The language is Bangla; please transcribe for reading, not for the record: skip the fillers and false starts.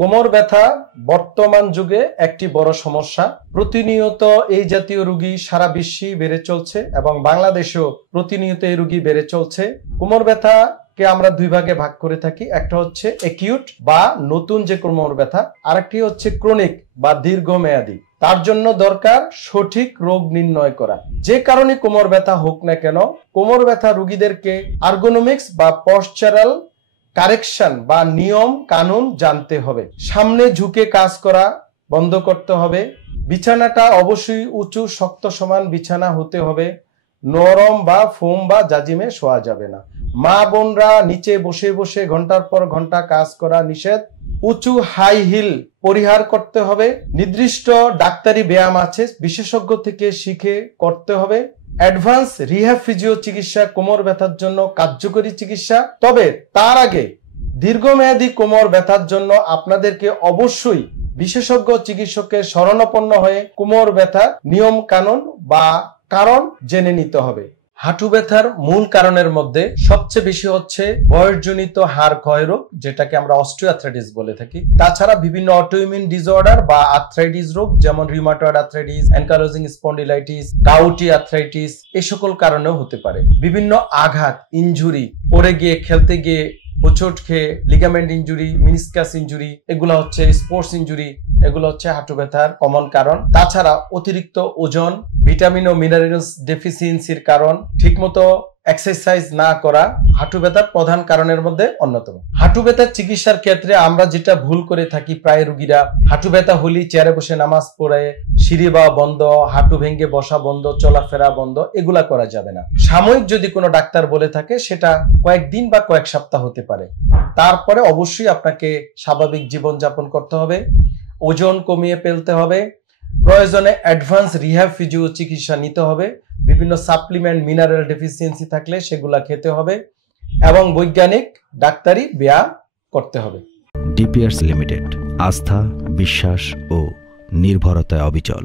কোমর ব্যথা বর্তমান যুগে একটি বড় সমস্যা। প্রতিনিয়ত এই জাতীয় রোগী সারা বিশ্বেই বেড়ে চলছে এবং বাংলাদেশেও প্রতিনিয়ত এই রোগী বেড়ে চলছে। কোমর ব্যথাকে আমরা দুই ভাগে ভাগ করে থাকি, একটা হচ্ছে অ্যাকিউট বা নতুন যে কোমর ব্যথা, আরেকটি হচ্ছে ক্রনিক বা দীর্ঘমেয়াদী। তার জন্য দরকার সঠিক রোগ নির্ণয় করা। যে কারণে কোমর ব্যথা হোক না কেন, কোমর ব্যথা রোগীদেরকে আর্গোনমিক্স বা পশ্চারাল কারেকশন বা নিয়ম কানুন জানতে হবে। সামনে ঝুঁকে কাজ করা বন্ধ করতে হবে। বিছানাটা অবশ্যই উঁচু শক্ত সমান বিছানা হতে হবে। নরম বা ফোম বা জাজিমে শোয়া যাবে না। মা বোনরা নিচে বসে বসে ঘন্টার পর ঘন্টা কাজ করা নিষেধ। উঁচু হাই হিল পরিহার করতে হবে। নির্দিষ্ট ডাক্তারি ব্যায়াম আছে, বিশেষজ্ঞ থেকে শিখে করতে হবে। অ্যাডভান্স রিহ্যাব ফিজিও চিকিৎসা কোমর ব্যথার জন্য কার্যকরী চিকিৎসা। তবে তার আগে দীর্ঘমেয়াদী কোমর ব্যথার জন্য আপনাদেরকে অবশ্যই বিশেষজ্ঞ চিকিৎসকের শরণাপন্ন হয়ে কোমর ব্যথার নিয়ম কানুন বা কারণ জেনে নিতে হবে। হাঁটু ব্যথার মূল কারণের মধ্যে সবচেয়ে বেশি হচ্ছে বয়সজনিত হাড় ক্ষয় রোগ, যেটাকে আমরা অস্টিওআর্থ্রাইটিস বলে থাকি। তাছাড়া বিভিন্ন অটোইমিউন ডিসঅর্ডার বা আর্থ্রাইটিস রোগ, যেমন rheumatoid arthritis, ankylosing spondylitis, gouty arthritis, এই সকল কারণেও হতে পারে। বিভিন্ন আঘাত, ইনজুরি, পড়ে গিয়ে খেলতে গিয়ে হোঁচট খেয়ে লিগামেন্ট ইনজুরি, মিনিসকাস ইনজুরি, এগুলো হচ্ছে স্পোর্টস ইনজুরি, এগুলো হচ্ছে হাঁটু ব্যথার কমন কারণ। তাছাড়া অতিরিক্ত ওজন, ভিটামিন ও মিনারেলস ডেফিসিয়েন্সির কারণ, ঠিকমতো এক্সারসাইজ না করা হাঁটু ব্যথার প্রধান কারণের মধ্যে অন্যতম। হাঁটু ব্যথার চিকিৎসার ক্ষেত্রে আমরা যেটা ভুল করে থাকি, প্রায় রোগীরা হাঁটু ব্যথা হলেই চেয়ারে বসে নামাজ পড়ে, সিঁড়ি বাওয়া বন্ধ, হাঁটু ভেঙে বসা বন্ধ, চলাফেরা বন্ধ, এগুলা করা যাবে না। সাময়িক যদি কোনো ডাক্তার বলে থাকে সেটা কয়েকদিন বা কয়েক সপ্তাহ হতে পারে। তারপরে অবশ্যই আপনাকে স্বাভাবিক জীবন যাপন করতে হবে, ওজন কমিয়ে ফেলতে হবে, প্রয়োজনে অ্যাডভান্স রিহ্যাব ফিজিও চিকিৎসা নিতে হবে, বিভিন্ন সাপ্লিমেন্ট মিনারেল ডেফিসিয়েন্সি থাকলে সেগুলা খেতে হবে এবং বৈজ্ঞানিক ডাক্তারি ব্যায়াম করতে হবে। ডিপিআরস লিমিটেড, আস্থা, বিশ্বাস ও নির্ভরতায় অবিচল।